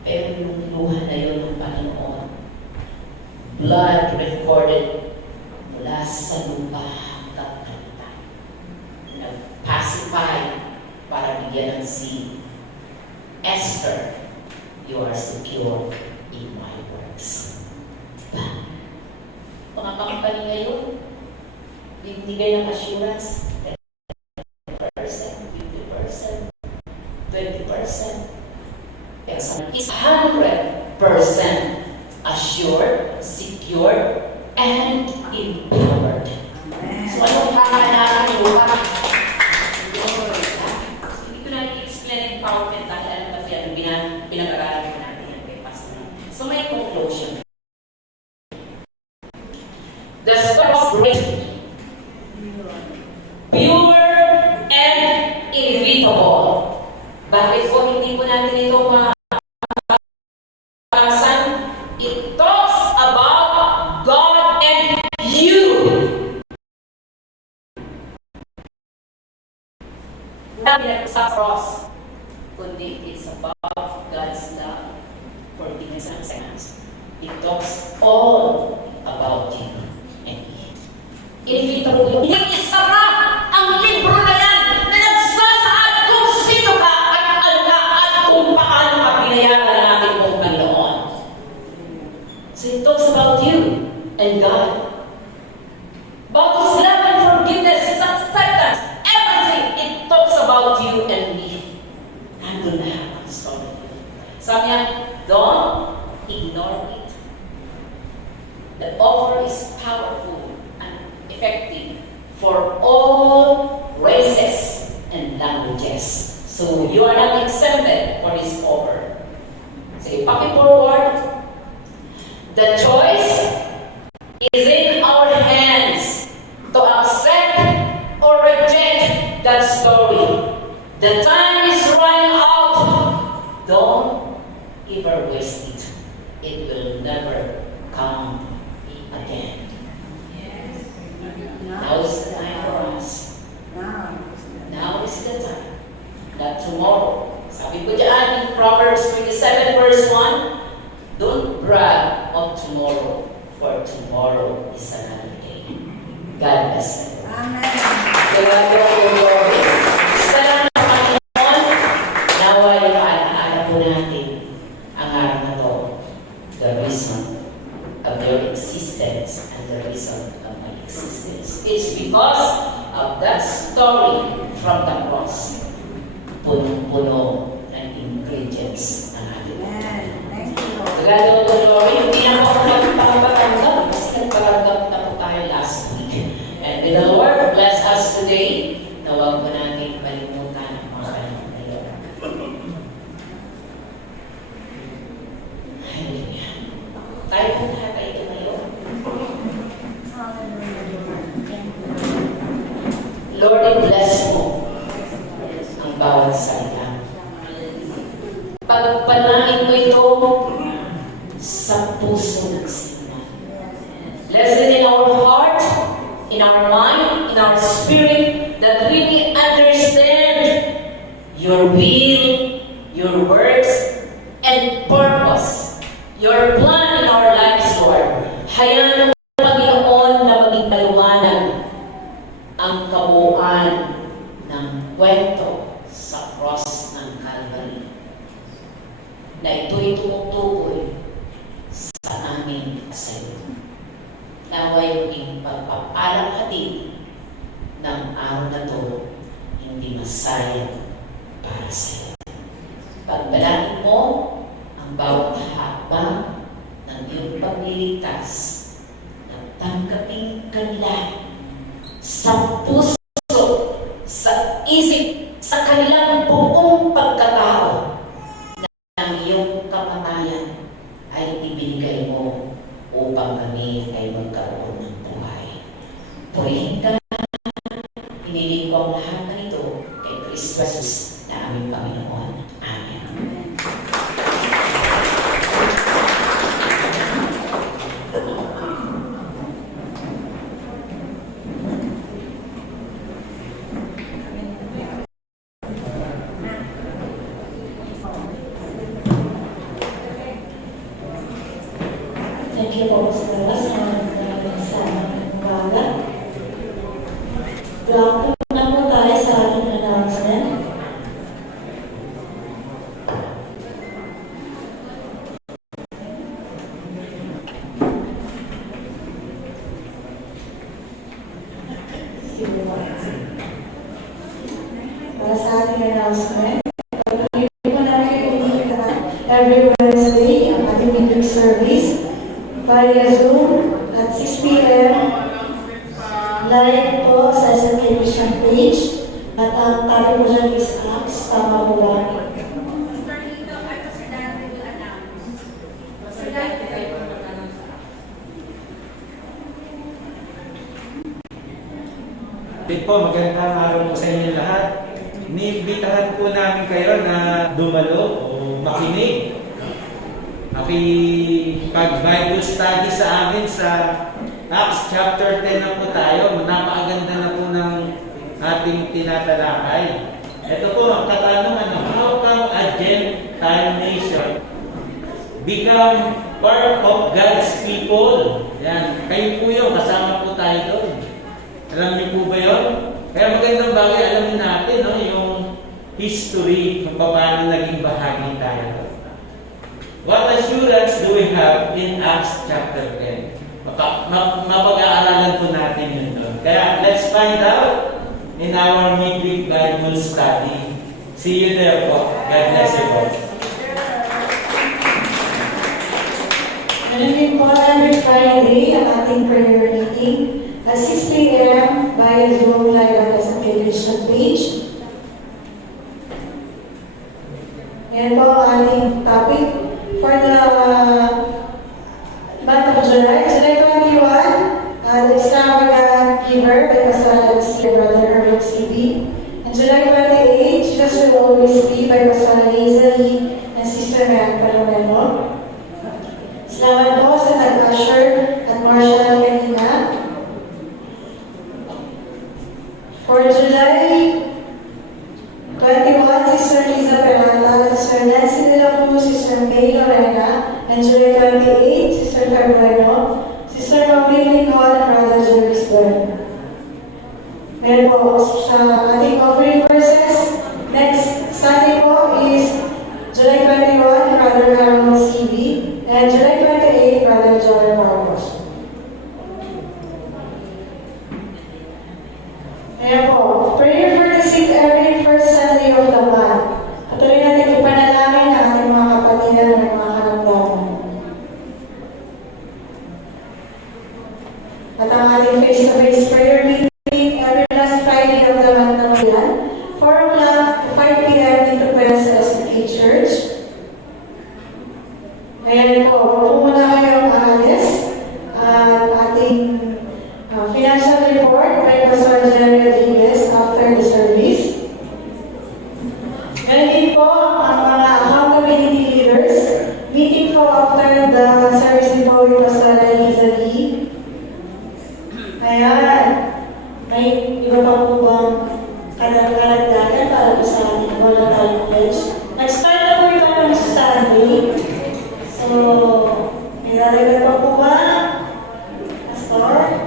Pero yung luha na yun ng Panginoon, blood recorded mula sa lupa hanggang kanita. Nag-pacify para bigyan ng si Esther, you are secure in my works. Mga company ngayon, bibigay ng assurance, 10%, 50%, 20%. Kaya sa is 100% assured, secure, and empowered. So anong kakailangan nyo? Hindi ko na i-explain empowerment dahil alam kasi ano pinag-aralan ko natin yan kay Pastor. So may conclusion. The story of grace, pure and inevitable. Bakit po hindi po natin ito makapasan? It talks about God and you. Not sa cross, kundi it's about God's love, forgiveness and acceptance. It talks all about you and me. Inevitable yun. Hindi isara ang libro na yan na nagsasaad kung sino ka at ano ka at kung paano ka pinayaran natin kung Panginoon. So it talks about you and God. About His love and forgiveness, His acceptance, everything. It talks about you and me. Nandun na ang story. Sabi niya, don't ignore it. The offer is powerful and effective for all races and languages. So you are not exempted for His offer. Sige, paki-forward. The choice is in our hands to accept or reject that story. The time is running out. Don't ever waste it. It will never come again. Now. Now is the time for us. Now. Now is the time. Not tomorrow. Sabi ko dyan in Proverbs 27 verse 1, don't brag of tomorrow, for tomorrow is another day. God bless you. Amen. Kaya glory. Salamat sa Panginoon. Naway maalaala po natin ang araw na to. The reason of your existence and the reason of my existence. It's because of that story from the cross. Punong-puno ng ingredients ng ating Amen. Thank you, Lord. Tagalog po, glory. Hindi na po ako nagpapatanggap kasi nagpatanggap na po tayo last week. And may the Lord bless us today na huwag po natin kalimutan ang mga kanyang ngayon. Hallelujah. Tayo po lahat ay tumayo. Lord, i-bless mo ang bawat salita. Pagpalain mo ito sa puso ng sinan. Bless it in our heart, in our mind, in our spirit, that we may understand your will, your words, and purpose, your plan in our lives, Lord. Hayaan ng Panginoon na maging paliwanag ang kabuuan ng kwento sa cross ng Calvary, na ito'y tumutukoy sa amin at sa iyo. Naway maging pagpapalang hatid ng araw na to, hindi masayang para sa iyo. Pagbalangin mo ang bawat hakbang ng iyong pagliligtas, na tanggapin kanila sa puso, sa isip, sa kanilang buong pagkatao, ng iyong kamatayan ay ibinigay mo upang kami ay magkaroon ng buhay. Purihin ka, piniling ko ang lahat na ito kay Kristo Jesus na aming Panginoon. Amen. Thank you po sa lakas sa umaga. Welcome na po tayo sa ating announcement. Para sa ating announcement, pag-ibig po namin kumikita every Wednesday ang ating midweek service via Zoom at 6 p.m. live po sa SMK Christian page at ang tabi po dyan is Acts, tama po ba? Po, magandang araw po sa inyo lahat. Iniimbitahan po namin kayo na dumalo o makinig. Makipag-Bible study sa amin sa Acts chapter 10 na po tayo. Napakaganda na po ng ating tinatalakay. Ito po ang katanungan, how come a Gentile nation become part of God's people? Yan, kayo po yun, kasama po tayo doon. Alam niyo po ba yun? Kaya magandang bagay alamin natin yung history kung paano naging bahagi tayo. What assurance do we have in Acts chapter 10? Mapag-aaralan po natin yun doon. Kaya let's find out in our midweek Bible study. See you there po. God bless you po. Ganun din po every Friday ang ating prayer meeting at 6 p.m. via Zoom live at SMK Christian page. Yan po ang ating topic for the month of July. July 21, the extravagant giver by Pastor Brother Herbert C.B. And July 28, Jesus Will Always Be by Pastor Hazel and Sister Mary Palomeno. Salamat po sa nag-usher at Marshall May Lorena, and July 28, Sister Carmelo, Sister Maureen Nicole, and Brother Jervis Bern. Ngayon po, sa ating offering verses, next Sunday po is July 21, Brother Harold C.B., and July 28, Brother Jordan Marcos. Ngayon po, prayer for the sick every first Sunday of the month. Patuloy natin ipanalangin ang ating mga kapatid at mga karamdaman. At ang ating face-to-face prayer meeting every last Friday of the month na yan, 4 o'clock to 5 p.m. dito po sa SMK Church. Ngayon po, huwag po muna kayong aalis at ating financial report by Pastor Jerry Rodriguez after the service. Ngayon din po, ang mga accountability leaders, meeting po after the service din po with Pastor Liza Lee. Ayan, may iba pa po bang kalagdagan para po sa ating voluntary pledge? Nag-start na po ito ng Sunday. So, may lalagay pa po ba? Pastor?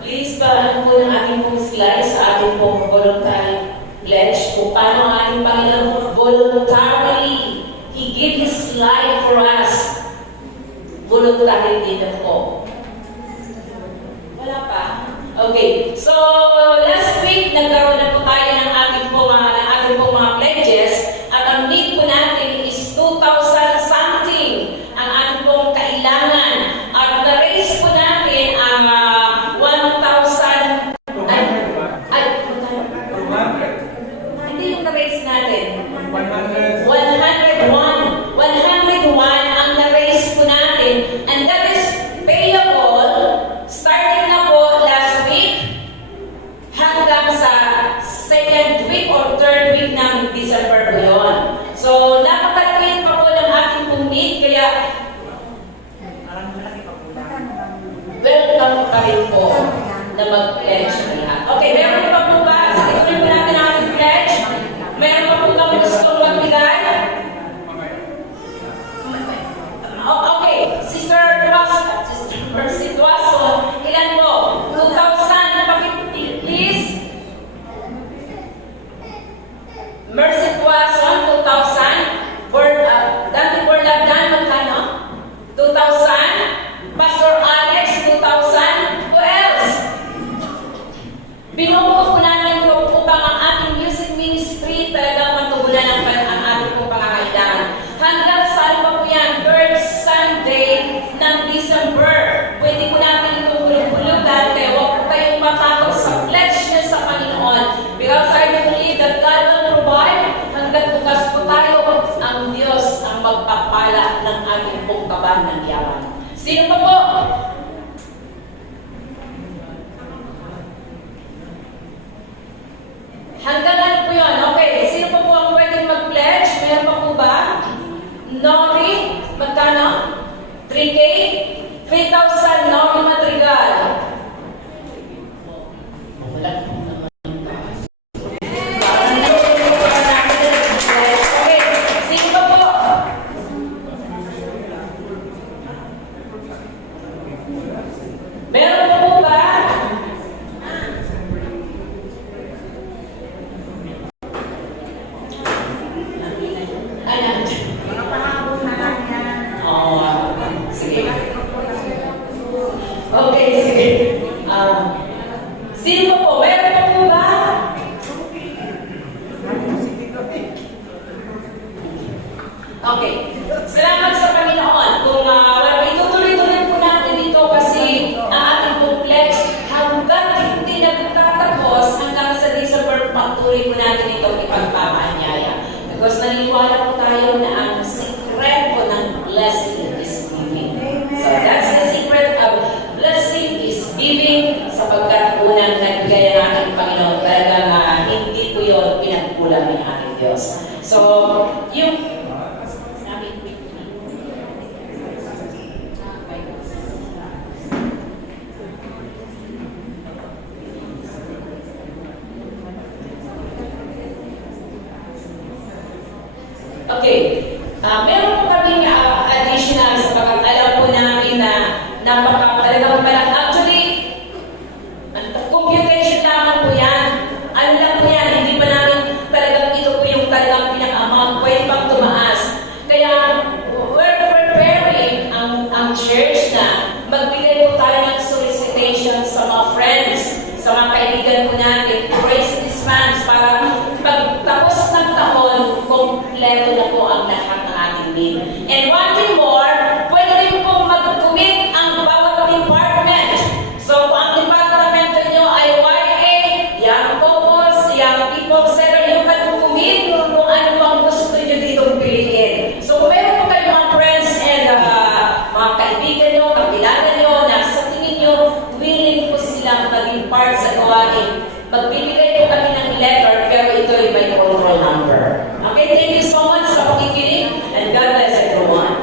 Please paalam po ng ating pong slide sa ating pong voluntary pledge kung paano ang ating Panginoon voluntarily He gave His life for us. Voluntary din po. Wala pa? Okay. So, last week, nagkaroon na po tayo ng ating pong mga pledges at ang need po natin is 2,000 something ang ating pong kailangan. At na-raise po natin ang 1,000 hindi yung na-raise natin. 101 ang na-raise po natin. And that is payable starting na po last week hanggang sa second week or third week ng December po yun. So, napakaliit pa po ng ating pong need, kaya welcome pa rin po na mag-pledge ng lahat. Okay, meron pa po ba? Ituloy po natin ang ating pledge. Meron pa po kami gusto magbigay? Okay, Sister Mercy Duaso, ilan po? 2,000, pakipili, please. Mercy Duaso, 2,000. Dante Borlagdan, magkano? 2,000. Pastor Alex, 2,000. Who else? Binubuo po natin ito upang ang ating music ministry talagang matugunan ang ating pong pangangailangan. Hanggang saan pa po yan? Third Sunday ng December. Pwede po natin itong hulog-hulugan kaya huwag po kayong matakot sa pledge niya sa Panginoon. Because I believe that God will provide. Hanggang bukas po tayo, ang Diyos ang magpapala ng ating pong kaban ng yaman. Sino pa po? Hanggang ano po yun? Okay, sino pa po ang pwedeng mag-pledge? Meron pa po ba? Nori, magkano? 3K? 3,000 Nori Madrigal. Wala po naman. Okay, sino pa po? Meron pa po ba? Ayan. Mga pahabol na lang yan. Sige. Okay, sige. Sino po? Meron pa po ba? Okay. Salamat sa Panginoon. Kung itutuloy-tuloy po natin ito kasi ang ating pong pledge hanggang hindi nagtatapos hanggang sa December patuloy po natin ito ipagpapaanyaya. Because naniniwala po tayo na ang secret po ng blessing is giving. So that's the secret of blessing is giving sapagkat unang nagbigay ang ating Panginoon talagang hindi po yun pinagkulang ng ating Diyos. So, yung Okay. Meron po kami additional sapagkat alam po namin na talagang malaki. Actually, computation lamang po yan. Ano lang po yan, hindi pa namin talagang ito po yung talagang pinaka-amount. Pwede pang tumaas. Kaya, we're preparing ang church na magbigay po tayo ng solicitation sa mga friends, sa mga kaibigan po natin, to raise these funds para pagtapos ng taon, kompleto na po ang lahat ng ating need. And one thing more, pwede rin po mag-commit ang bawat department. So, kung ang department nyo ay YA, Young Couples, Young People Center, you can commit kung ano ang gusto nyo dito piliin. So, kung meron po kayo mga friends and mga kaibigan nyo, kakilala nyo, na sa tingin nyo, willing po silang maging part sa gawain, magbibigay po kami ng letter, pero ito ay may control number. Okay, thank you so much sa pakikinig, and God bless everyone.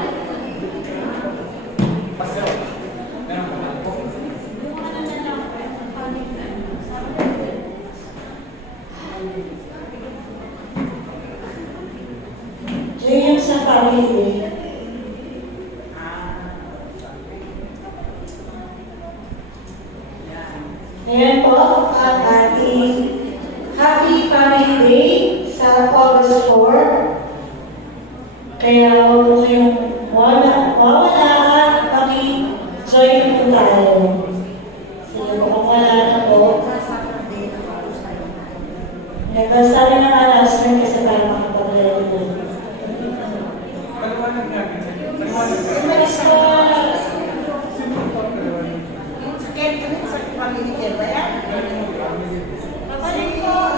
Diyan yung sa family day. Ayan po ang ating Happy Family Day sa August 4. Kaya huwag po kayong mawawala at paki-join po tayo. Sige po, kung wala na po. Nagkasali ng announcement kasi para makapag-ready po. Umalis po.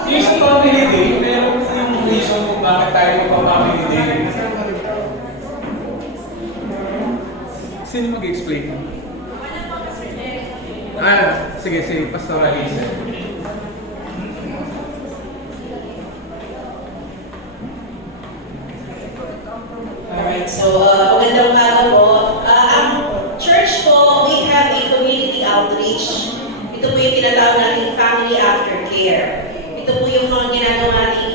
Yung sa family day, meron yung reason kung bakit tayo magpa-family day. Sino mag-explain? Sige, Pastor Alisa. Alright, so magandang umaga po. Ang church po, we have a community outreach. Ito po yung tinatawag nating family aftercare. Ito po yung mga ginagawa nating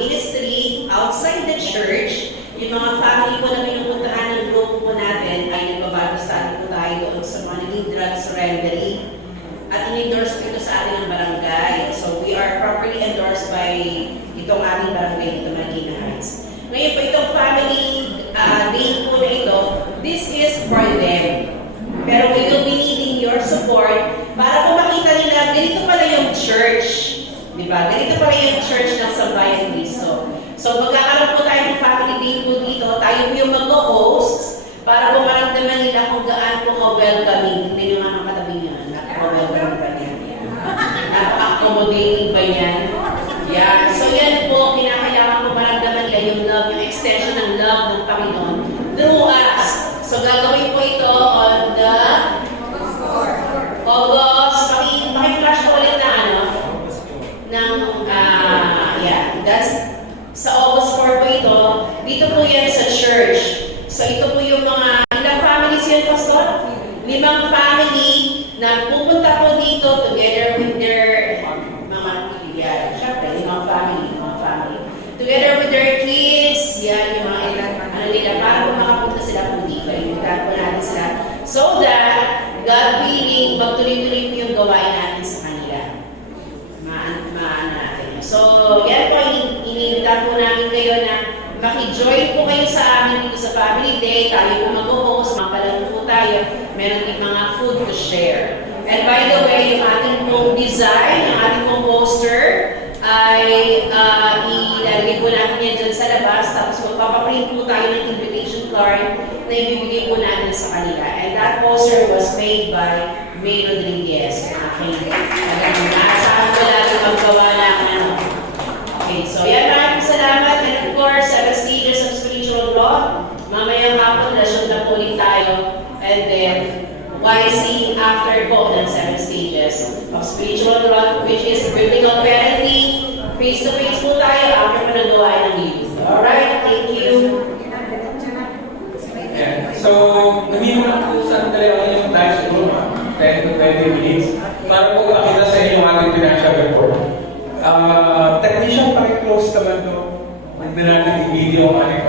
ministry outside the church. Yung mga family po na pinupuntahan ng grupo po natin ay nagbabago-study po tayo doon sa mga naging drug surrendering. At in-endorse po ito sa ating barangay. So we are properly endorsed by itong ating barangay dito, Marikina Heights. Ngayon po itong family day po na ito, this is for them. Pero we will be needing your support para po makita nila, ganito pala yung church. Diba? Ganito pala yung church ng Sambayan Cristo. So magkakaroon po tayo ng family day po dito. Tayo po yung mag-host para po maramdaman nila kung gaano po ka-welcoming. Hindi nyo nga ng katabi niya. Napaka-welcoming ba niya? Napaka-accommodating ba niya? Yeah. So yan po, kinakailangan po maramdaman nila yung love, yung extension ng love ng Panginoon through us. So gagawin po ito on the August. Paki-flash po ulit na that's sa August 4 po ito. Dito po yan sa church. So ito po yung mga, ilang families yan, Pastor? 5 family na pupunta po dito together with their mga pamilya. Siyempre, 5 family. Together with their kids, yan, yung mga ilang, nila, para po makapunta sila po dito. Imbitahan po natin sila. So that, God willing, magtuloy-tuloy po yung gawain natin sa kanila. So, yan po, iniinita po namin kayo na maki-join po kayo sa amin dito sa Family Day. Tayo po mag-host, mapalaro po tayo. Meron din mga food to share. And by the way, yung ating pong design, yung ating pong poster, ay ilalagay po natin yan dyan sa labas. Tapos magpapaprint po tayo ng invitation card na ibibigay po natin sa kanila. And that poster was made by May Rodriguez. Naasahan ko natin maggawa ng Okay, so yan, maraming salamat. And of course, 7 stages of spiritual growth. Mamayang hapon, lasyon na po ulit tayo. And then, YC after po ng 7 stages of spiritual growth, which is biblical parenting. Face-to-face po tayo after po nang gawain ng youth. Alright, thank you. Yeah. So, hindi mo na po saan talaga yung tayo siguro 10 to 20 minutes para po makita sa inyo ang ating financial report. Technician, paki-close naman to. Huwag na natin i-video ang ating